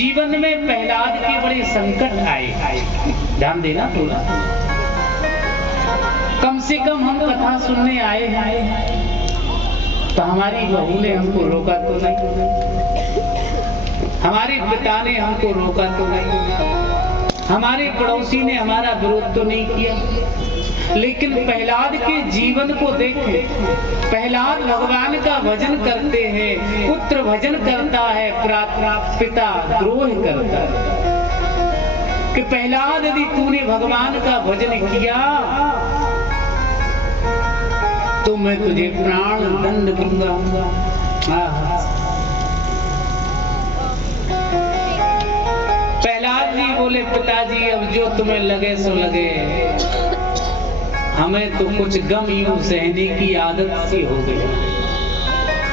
जीवन में प्रहलाद के बड़े संकट आए। ध्यान देना थोड़ा। कम से कम हम कथा सुनने आए हैं तो हमारी बहू ने हमको रोका तो नहीं, हमारे पिता ने हमको रोका तो नहीं, हमारे पड़ोसी ने हमारा विरोध तो नहीं किया। लेकिन प्रहलाद के जीवन को देखें। प्रहलाद भगवान का भजन करते हैं, पुत्र भजन करता है, पिता द्रोह करता है। कि प्रहलाद यदि तूने भगवान का भजन किया तो मैं तुझे प्राण दंड दूंगा। प्रहलाद जी बोले, पिताजी अब जो तुम्हें लगे सो लगे, हमें तो कुछ गम यूं सहने की आदत सी हो गई,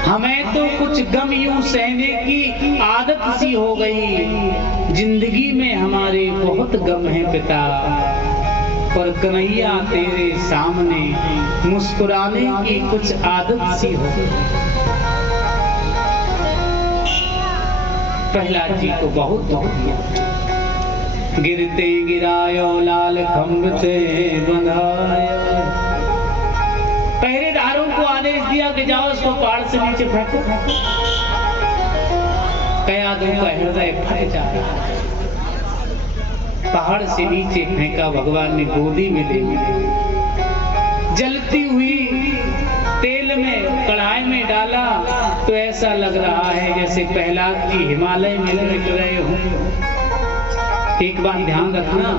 हमें तो कुछ गम यूं सहने की आदत सी हो गई। जिंदगी में हमारे बहुत गम है पिता, पर कन्हैया तेरे सामने मुस्कुराने की कुछ आदत सी हो गई। प्रहलाद जी को बहुत दुख दिया। गिरते गिरायो लाल खंभ से बंधाया। पहरेदारों को आदेश दिया कि जाओ उसको पहाड़ से नीचे फेंको। कयादू का हृदय फट जा रहा है। पहाड़ से नीचे फेंका, भगवान ने गोदी में ले लिया। जलती हुई तेल में कढ़ाई में डाला तो ऐसा लग रहा है जैसे प्रहलाद जी हिमालय में निकल रहे हों। एक बात ध्यान रखना,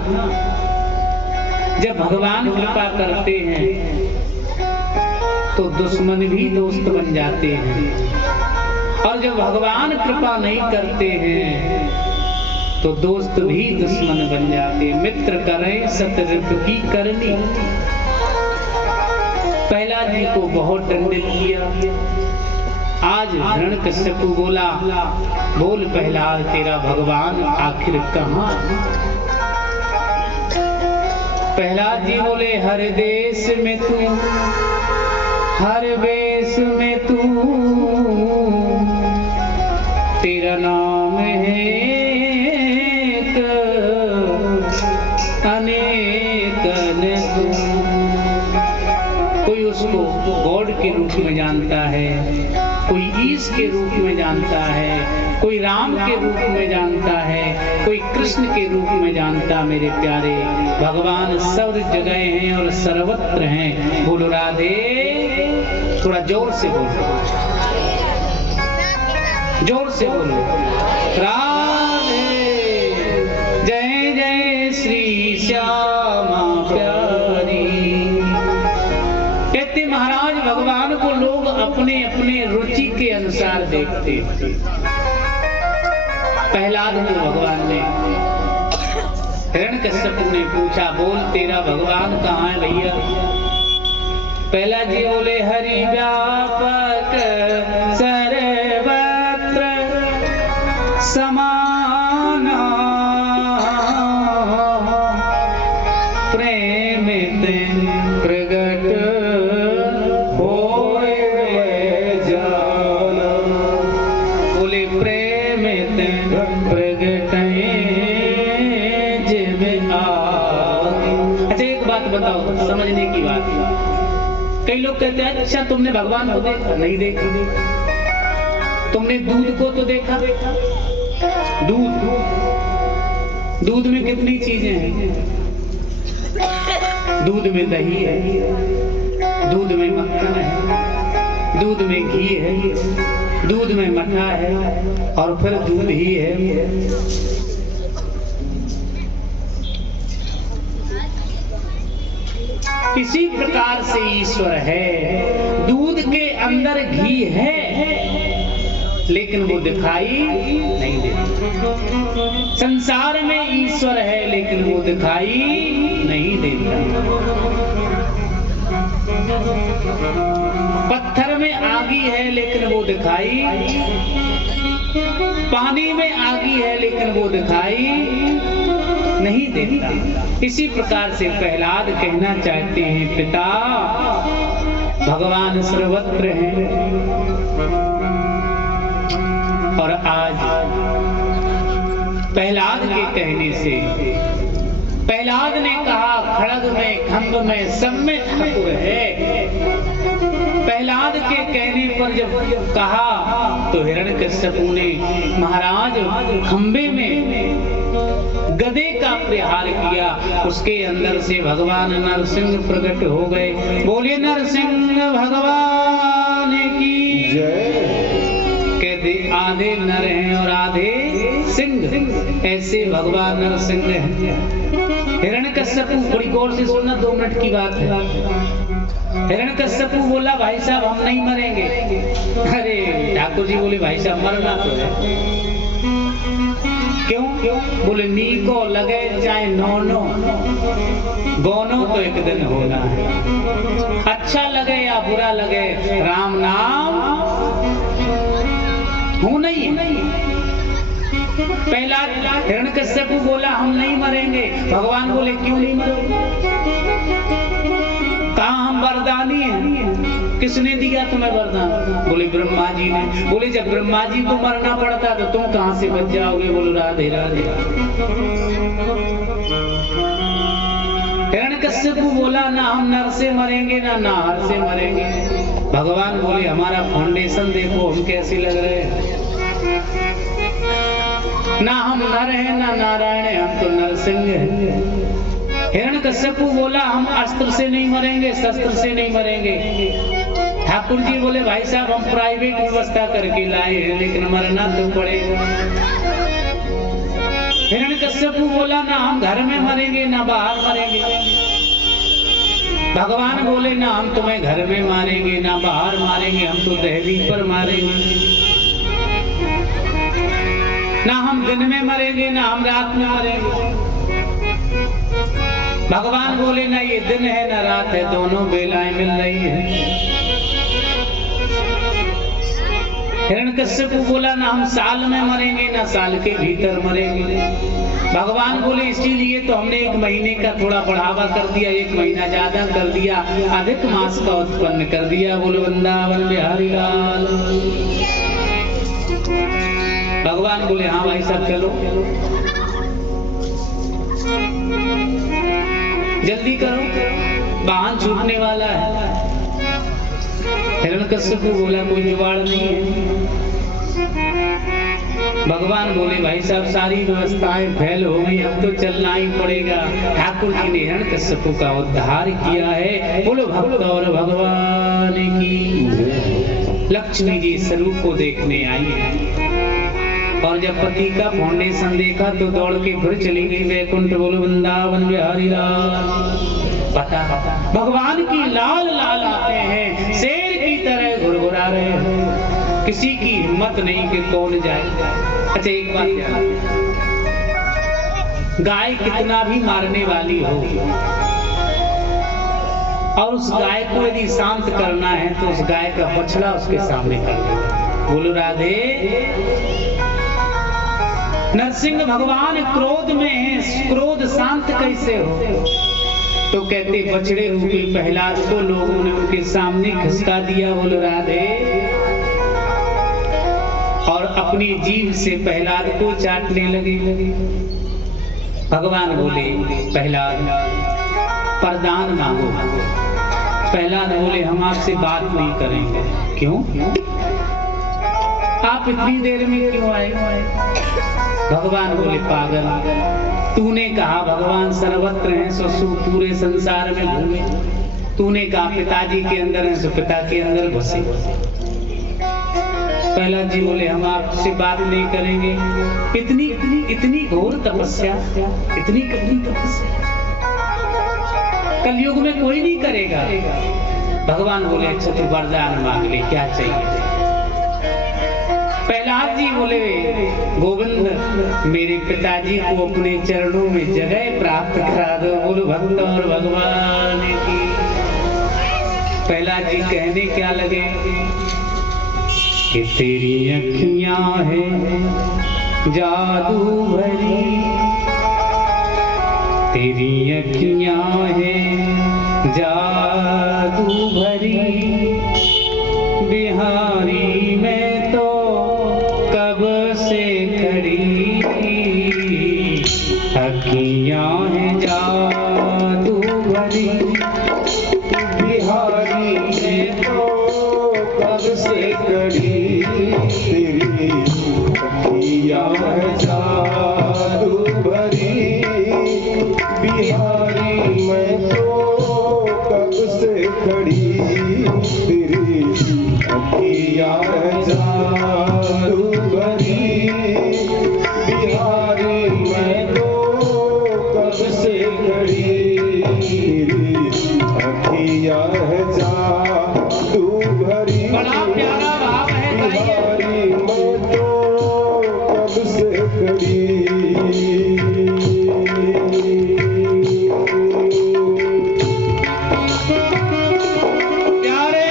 जब भगवान कृपा करते हैं तो दुश्मन भी दोस्त बन जाते हैं, और जब भगवान कृपा नहीं करते हैं तो दोस्त भी दुश्मन बन जाते हैं। मित्र करें शत्रु की करनी। प्रहलाद जी को बहुत दंडित किया। आज हिरण्यकश्यप बोला, बोल प्रहलाद तेरा भगवान आखिर कहाँ? प्रहलाद जी बोले, हर देश में तू, हर वेश में तू, तेरा नाम है एक, अनेक तू। कोई उसको गॉड के रूप में जानता है, कोई ईश के रूप में जानता है, कोई राम के रूप में जानता है, कोई कृष्ण के रूप में जानता। मेरे प्यारे भगवान सब जगह हैं और सर्वत्र हैं। बोलो राधे। थोड़ा जोर से बोलो, जोर से बोलो राधे। जय जय श्री श्यामा प्यारी। कहते महाराज भगवान को लोग अपने अपने रुचि के अनुसार देखते। प्रहलाद को भगवान ने, हिरण्यकश्यप ने पूछा, बोल तेरा भगवान कहाँ है भैया? प्रहलाद जी बोले, हरि व्यापक सर्वत्र समाना, प्रेमित प्रगट होए जाना। बोले प्रेमित प्रगट जिम आगे। अच्छा एक बात बताओ, समझने की बात। कई लोग कहते हैं, अच्छा तुमने भगवान को देखा? नहीं देखा। तुमने दूध को तो देखा? दूध में कितनी चीजें हैं? दूध में दही है, दूध में मक्खन है, दूध में घी है, दूध में मठा है, और फिर दूध ही है। इसी प्रकार से ईश्वर है। दूध के अंदर घी है लेकिन वो दिखाई नहीं देता। संसार में ईश्वर है लेकिन वो दिखाई नहीं देता। पत्थर में आगी है लेकिन वो दिखाई, पानी में आगी है लेकिन वो दिखाई नहीं देता। इसी प्रकार से प्रहलाद कहना चाहते हैं, पिता भगवान सर्वत्र हैं। और आज प्रहलाद के कहने से। प्रहलाद ने कहा खड़ग में खंभ में सब में ठाकुर है। प्रहलाद के कहने पर जब कहा तो हिरण्यकश्यपु ने महाराज खंभे में गदे का प्रहार किया, उसके अंदर से भगवान नरसिंह प्रकट हो गए। बोलिए नरसिंह भगवान की जय। कहते आधे नर हैं और आधे सिंह, ऐसे भगवान नरसिंह हैं। हिरण्यकश्यपु बड़ी गौर से सुनना, 2 मिनट की बात है। हिरण्यकश्यपु बोला भाई साहब हम नहीं मरेंगे। अरे ठाकुर जी बोले भाई साहब मरना तो है। क्यों? बोले नी को लगे चाहे नौनो, गोनो तो एक दिन होना है। अच्छा लगे या बुरा लगे, राम नाम हूं नहीं है। पहला हिरण्यकश्यपु बोला हम नहीं मरेंगे। भगवान बोले क्यों नहीं मरोगे? कहा हम वरदानी हैं। किसने दिया तुम्हें वरदान? बोले ब्रह्मा जी ने। बोले जब ब्रह्मा जी को मरना पड़ता तो तुम कहां से बच जाओगे? बोलो राधे राधे। हिरण्यकश्यपु बोला ना हम नर से मरेंगे ना नार से मरेंगे। भगवान बोले हमारा फाउंडेशन देखो हम कैसे लग रहे हैं। ना हम नर हैं ना नारायण हैं, हम तो नरसिंह हैं। हिरण्यकश्यपु बोला हम अस्त्र से नहीं मरेंगे, शस्त्र से नहीं मरेंगे। ठाकुर जी बोले भाई साहब हम प्राइवेट व्यवस्था करके लाए हैं, लेकिन मरना तो पड़ेगा। हिरण्यकश्यपु बोला ना हम घर में मरेंगे ना बाहर मरेंगे। भगवान बोले ना हम तुम्हें घर में मारेंगे ना बाहर मारेंगे, हम तो दहली पर मारेंगे। ना हम दिन में मरेंगे ना हम रात में मरेंगे। भगवान बोले ना ये दिन है ना रात है, दोनों बेलाएं मिल रही है। हिरण्यकश्यपु बोला ना हम साल में मरेंगे ना साल के भीतर मरेंगे। भगवान बोले इसीलिए तो हमने 1 महीने का थोड़ा बढ़ावा कर दिया, 1 महीना ज्यादा कर दिया, अधिक मास का उत्पन्न कर दिया। बोलो वृंदावन बिहारी लाल। भगवान बोले हाँ भाई साहब चलो जल्दी करो, वाहन छूटने वाला है। हिरण्यकश्यपु बोला कोई जुगाड़ नहीं है। भगवान बोले भाई साहब सारी व्यवस्थाएं फेल हो गई, अब तो चलना ही पड़ेगा। ठाकुर जी ने हिरण्यकश्यपु का उद्धार किया है। बोलो भक्त और भगवान की। लक्ष्मी जी स्वरूप को देखने आई है और जब पति का फाउंडेशन देखा तो दौड़ के फिर चली गई वैकुंठ। बोलो वृंदावन बिहारी लाल। पता भगवान की लाल लाल आते हैं, शेर की तरह घुरघुरा रहे हैं, किसी की हिम्मत नहीं कि कौन जाए। अच्छा एक बात याद, गाय कितना भी मारने वाली हो और उस गाय को यदि शांत करना है तो उस गाय का बछड़ा उसके सामने कर दे। बोलो राधे। नरसिंह भगवान क्रोध में है, क्रोध शांत कैसे हो? तो कहते बछड़े रूपी प्रहलाद को लोगों ने उनके सामने खिसका दिया। बोलो राधे। और अपनी जीभ से प्रहलाद को चाटने लगे। भगवान बोले प्रहलाद वरदान मांगो। प्रहलाद बोले हम आपसे बात नहीं करेंगे। क्यों? आप इतनी देर में क्यों आए? भगवान बोले पागल, तूने कहा भगवान सर्वत्र हैं सो पूरे संसार में घूमे। तूने कहा पिताजी के अंदर हैं सो पिता के अंदर घुसे। प्रहलाद जी बोले हम आपसे बात नहीं करेंगे। इतनी इतनी इतनी घोर तपस्या, इतनी कठिन तपस्या कलयुग में कोई नहीं करेगा। भगवान बोले अच्छा तू वरदान मांग ले, क्या चाहिए? प्रहलाद जी बोले गोविंद मेरे पिताजी को अपने चरणों में जगह प्राप्त करा दो। बोलो भक्त और भगवान की। प्रहलाद जी कहने क्या लगे कि तेरी अखियां हैं जादू भरी, तेरी अखियां हैं जादू भरी, बिहारी में तो कब से खड़ी अखियां हैं जादू भरी बिहारी ने तो कब से कड़ी तेरी अखियां हैं जादू भरी बिहारी मैं तो कब से खड़ी तेरी अखियां हैं जादू भरी बिहारी मैं तो कब से खड़ी तेरी अखियां हैं जादू भरी बड़ा प्यारा भाव है बिहारी मैं तो कब से खड़ी प्यारे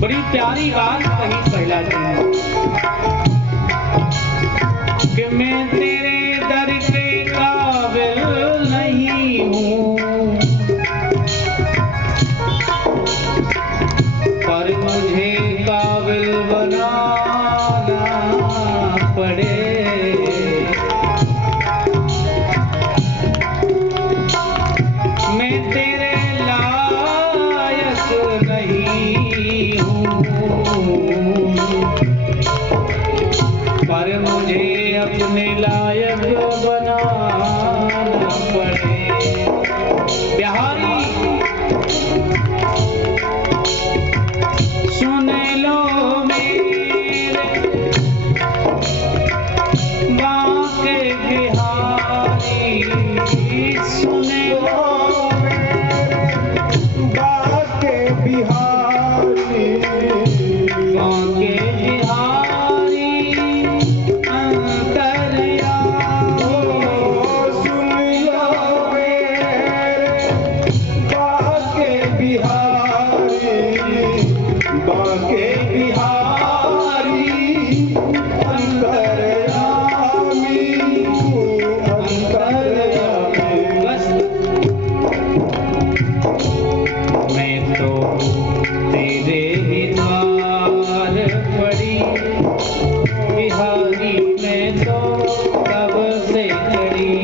बड़ी प्यारी बात कही पहला दिन कि मैं तेरे दर के काबिल नहीं हूँ, पर मुझे काबिल बनाना पड़े। मैं तेरे लायक नहीं हूँ, पर मुझे अपने लायक बनाना पड़े। बिहारी सुन लो मेरे बांके बिहारी, सुन लो बाके बिहारी बांके बिहारी अंतर्यामी। सुन लो मेरे बाके बिहारी बाके बिहारी अंतर्यामी अंतर्यामी। बस मैं तो तेरे ही द्वार पड़ी बिहारी, मैं तो कब से खड़ी।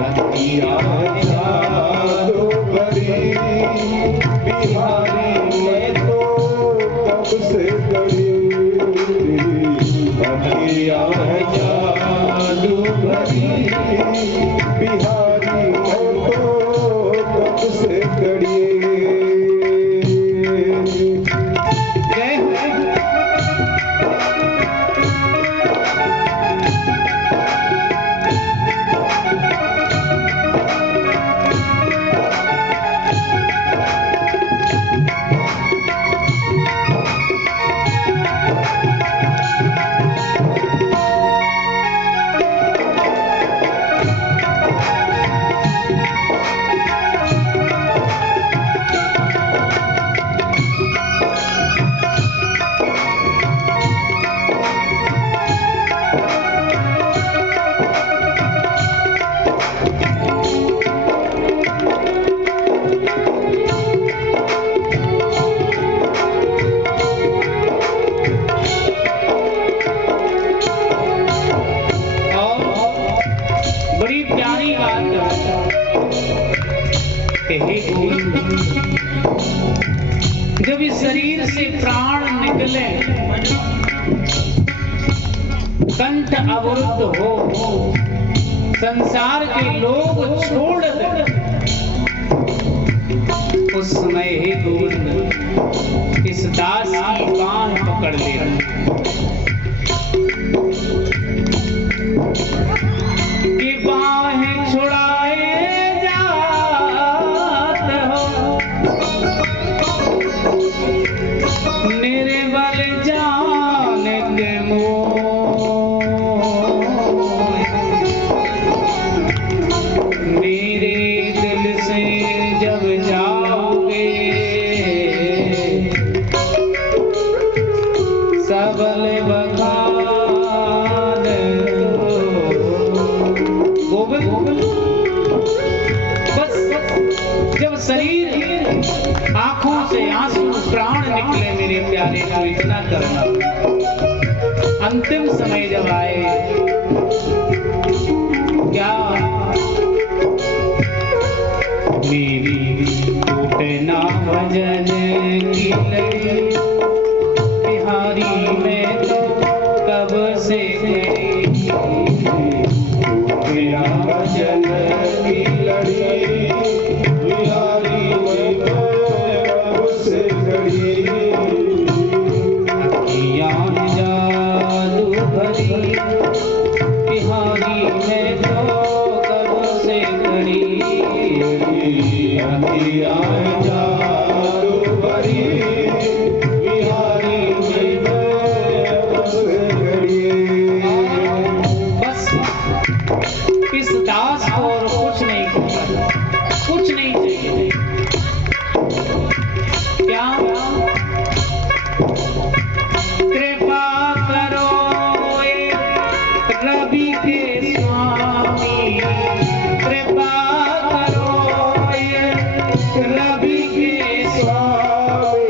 अखियां जादू भरी बिहारी मैं तो कब से खड़ी अखियां जादू भरी बिहारी मैं तो कब से खड़ी। जय हो। बड़ी प्यारी बात हे गोविंद, जब इस शरीर से प्राण निकले, कंठ अवरुद्ध हो, संसार के लोग छोड़ दे, उस समय हे गोविंद इस दास की बांह पकड़ ले। धवल बखान गोविंद। बस जब शरीर आंखों से आंसू प्राण निकले मेरे प्यारे को इतना करना। अंतिम समय जब आए क्या मेरी टूटे ना भजन की लड़ी बिहारी में तो कब से टूटे ना भजन की लड़ी बिहारी में कब से खड़ी। अखियाँ जादू भरी बिहारी में तो कब से खड़ी। अखियाँ जादू भरी बिहारी में कब से खड़ी। बस इस दास को और कुछ नहीं करना, कुछ नहीं चाहिए। क्या कृपा करो ये रवि के स्वामी, कृपा करो ये रवि के स्वामी,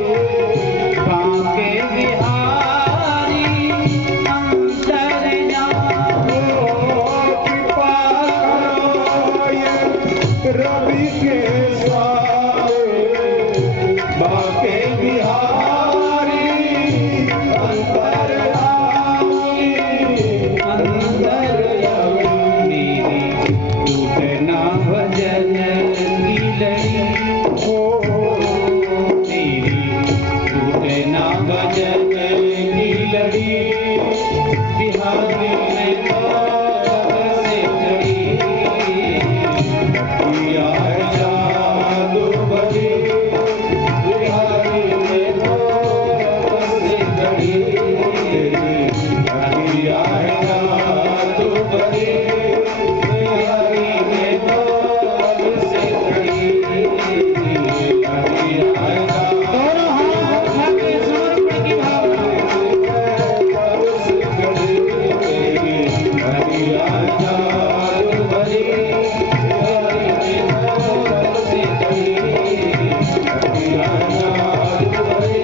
बांके बिहारी अंतर्यामी। कृपा करो ये रवि के स्वामी, बांके बिहारी अंतर्यामी। अंतर्यामी मेरी टूटे ना भजन की लड़ी हो, मेरी टूटे ना भजन की लड़ी बिहारी में कब से खड़ी। अखियाँ जादू भरी बिहारी में कब से खड़ी। अखियाँ जादू भरी बिहारी में कब से खड़ी। अखियाँ दोनों हाथ उठा के समर्पण की भावना। कब से खड़ी। अखियाँ जादू भरी बिहारी में कब से खड़ी। अखियाँ जादू भरी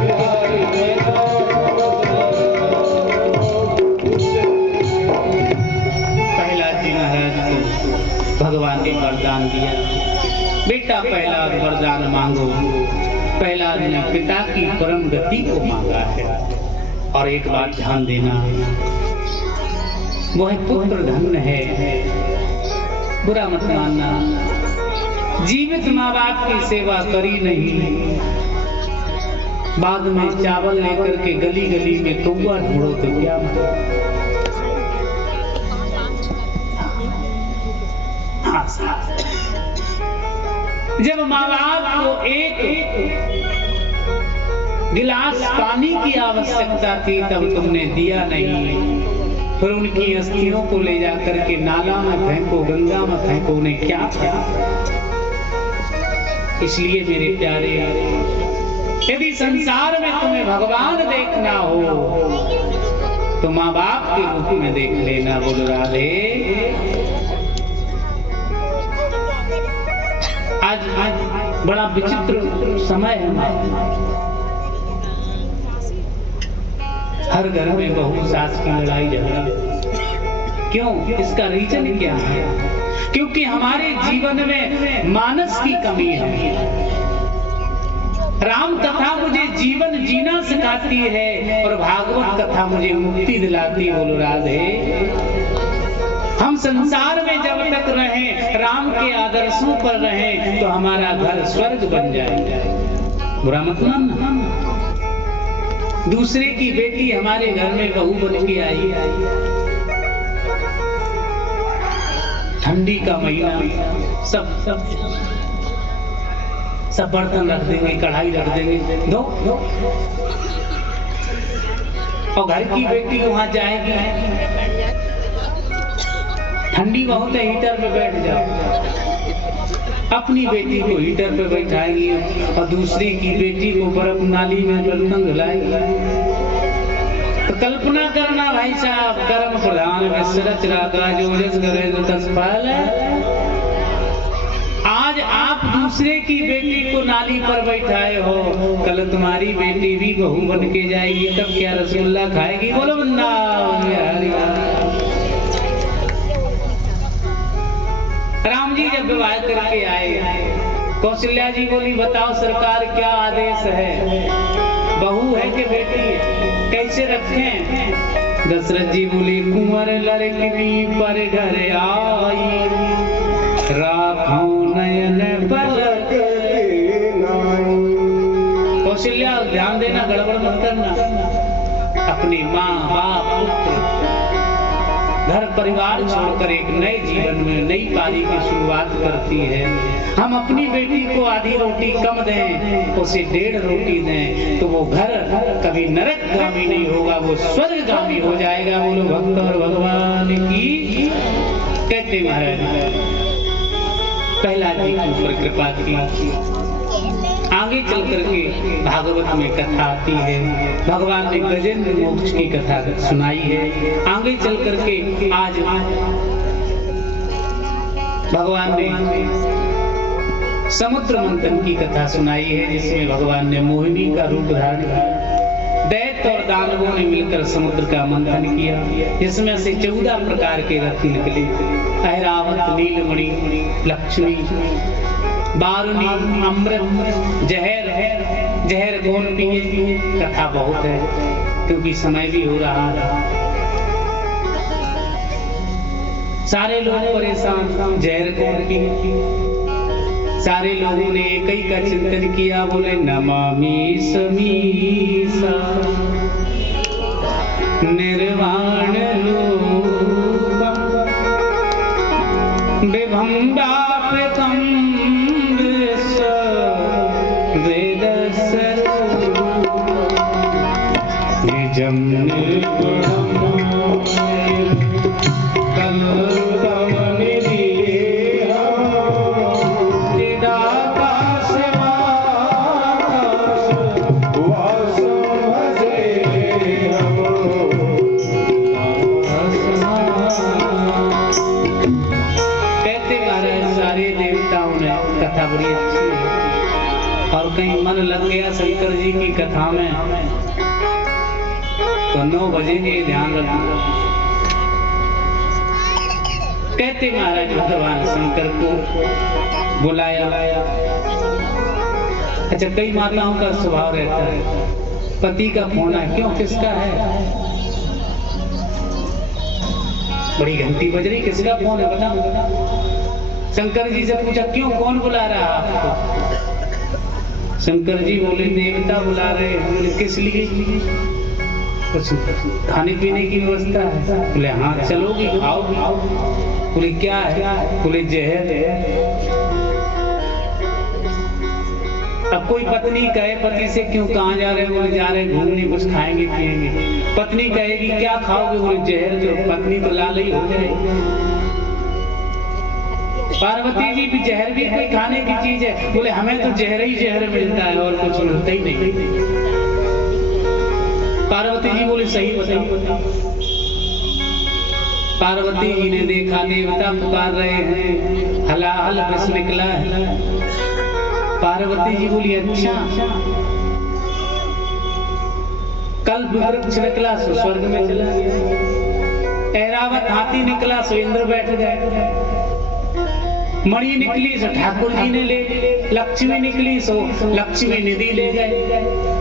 बिहारी में प्रहलाद जी महाराज को भगवान ने वरदान दिया, बेटा प्रहलाद वरदान मांगो। प्रहलाद ने पिता की परम गति को मांगा है। और एक बात ध्यान देना, वह पुत्र धन्य है, बुरा मत मानना। जीवित माँ बाप की सेवा करी नहीं, बाद में चावल लेकर के गली गली में कौआ ढूंढो तो क्या मतलब? हाँ साहब, जब माँ बाप को एक गिलास पानी की आवश्यकता थी तब तुमने दिया नहीं, फिर उनकी अस्थियों को ले जाकर के नाला में फेंको, गंगा में फेंको, उन्हें क्या था? इसलिए मेरे प्यारे, यदि संसार में तुम्हें भगवान देखना हो तो माँ बाप के रूप में देख लेना। बोल राधे। आज बड़ा विचित्र समय है। हर घर में बहू सास की लड़ाई झगड़ा। क्यों? इसका रीजन क्या है? क्योंकि हमारे जीवन में मानस की कमी है। राम कथा मुझे जीवन जीना सिखाती है और भागवत कथा मुझे मुक्ति दिलाती। बोलो राधे। हम संसार में जब तक रहें, राम के आदर्शों पर रहें, तो हमारा घर स्वर्ग बन जाएगा। बुरा मत मानना। दूसरे की बेटी हमारे घर में बहू बन के आई, ठंडी का महीना, सब बर्तन रख देंगे, कढ़ाई रख देंगे, दो। और घर की बेटी वहां जाएगी, ठंडी बहुत है, हीटर पे बैठ जाओ। अपनी बेटी को हीटर पे बैठाएगी और दूसरी की बेटी को बर्फ नाली में बर्तन धुलाएगी। कल्पना करना भाई साहब, कर्म प्रधान विसरच रागा जो जस करे तो तस फल। आज आप दूसरे की बेटी को नाली पर बैठाए हो, कल तुम्हारी बेटी भी बहू बन के जाएगी, तब क्या रसगुल्ला खाएगी? बोलो वृंदावन बिहारी। राम जी जब विवाह करके आए, कौशल्या जी बोली बताओ सरकार क्या आदेश है, बहू है कि बेटी है, कैसे रखें? दशरथ जी बोले कुंवर लड़की पर घर आई, राखो नयन पलक नाई। कौशल्या ध्यान देना, गड़बड़ मत करना। अपनी माँ बाप पुत्र घर परिवार छोड़कर एक नए जीवन में नई पारी की शुरुआत करती है। हम अपनी बेटी को आधी रोटी कम दें, उसे 1.5 रोटी दें, तो वो घर कभी नरकगामी नहीं होगा, वो स्वर्गगामी हो जाएगा। बोलो भक्त और भगवान की। कहते महाराज प्रहलाद जी के ऊपर कृपा की। आगे चल करके भागवत में कथा आती है, भगवान ने गजेंद्र मोक्ष की कथा सुनाई है। आगे चल करके आज भगवान ने समुद्र मंथन की कथा सुनाई है, जिसमें भगवान ने मोहिनी का रूप धारण किया। दैत्य और दानवों ने मिलकर समुद्र का मंथन किया, जिसमें से 14 प्रकार के रत्न निकले। ऐरावत, नीलमणि, लक्ष्मी, बारुनी, अमृत, जहर कौन पिए। कथा बहुत है, क्योंकि समय भी हो रहा है। सारे लोग परेशान, जहर कौन पिए। सारे लोगों ने एक ही का चिंतन किया, बोले नमामि समीसा निर्वाण रूपम विभंगापकम निजम निर्गुणम कहीं मन लग गया शंकर जी की कथा में तो 9 बजेंगे, ध्यान रखना। कहते महाराज भगवान शंकर को बुलाया। अच्छा, कई माताओं का स्वभाव रहता है, पति का फोन है, क्यों, किसका है? बड़ी घंटी बज रही, किसका फोन है बताओ। शंकर जी से पूछा क्यों, कौन बुला रहा है आपको? शंकर जी बोले देवता बुला रहे हैं। बोले किस लिए? कुछ खाने पीने की व्यवस्था है। बोले हाँ चलोगी, खाओगी? बोले क्या है? बोले जहर है। अब कोई पत्नी कहे पति से क्यों, कहाँ जा रहे हैं? बोले जा रहे घूमने, कुछ खाएंगे पिएंगे। पत्नी कहेगी क्या खाओगे? बोले जहर। तो पत्नी तो लाल ही हो जाएगी। पार्वती जी भी जहर भी कोई खाने की चीज है? बोले हमें तो जहर ही जहर मिलता है और कुछ मिलता ही नहीं। पार्वती जी बोले सही बताओ। पार्वती जी ने देखा देवता पुकार रहे हैं, हलाहल विष निकला है। पार्वती जी बोली अच्छा, कल वृक्ष निकला सो स्वर्ग में चला गया, ऐरावत हाथी निकला सो इंद्र बैठ गए, मणि निकली सो ठाकुर जी ने ले ली, लक्ष्मी निकली सो लक्ष्मी निधि ले गए।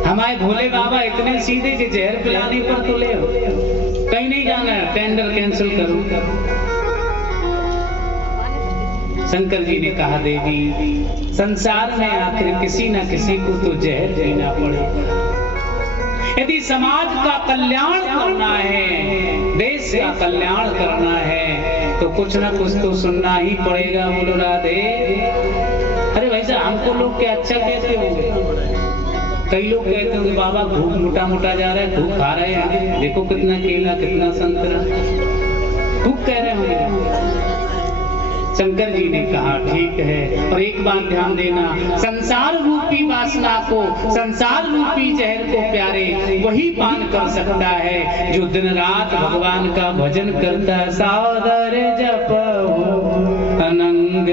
हमारे भोले बाबा इतने सीधे कि जहर पिलाने पर तो ले, कहीं नहीं जाना है, टेंडर कैंसिल करो। शंकर जी ने कहा देवी संसार में आखिर किसी न किसी को तो जहर पीना पड़ेगा। यदि समाज का कल्याण करना है, देश का कल्याण करना है, तो कुछ ना कुछ तो सुनना ही पड़ेगा। बोलो राधे। अरे भाई साहब, हमको लोग क्या अच्छा कहते होंगे? कई लोग कहते होंगे बाबा धूप मोटा मोटा जा रहा है, धूप खा रहे हैं, देखो कितना केला कितना संतरा, खूब कह रहे होंगे। शंकर जी ने कहा ठीक है। और एक बात ध्यान देना, संसार रूपी वासना को, संसार रूपी जहर को प्यारे वही पान कर सकता है जो दिन रात भगवान का भजन करता है। सादर जप अनंग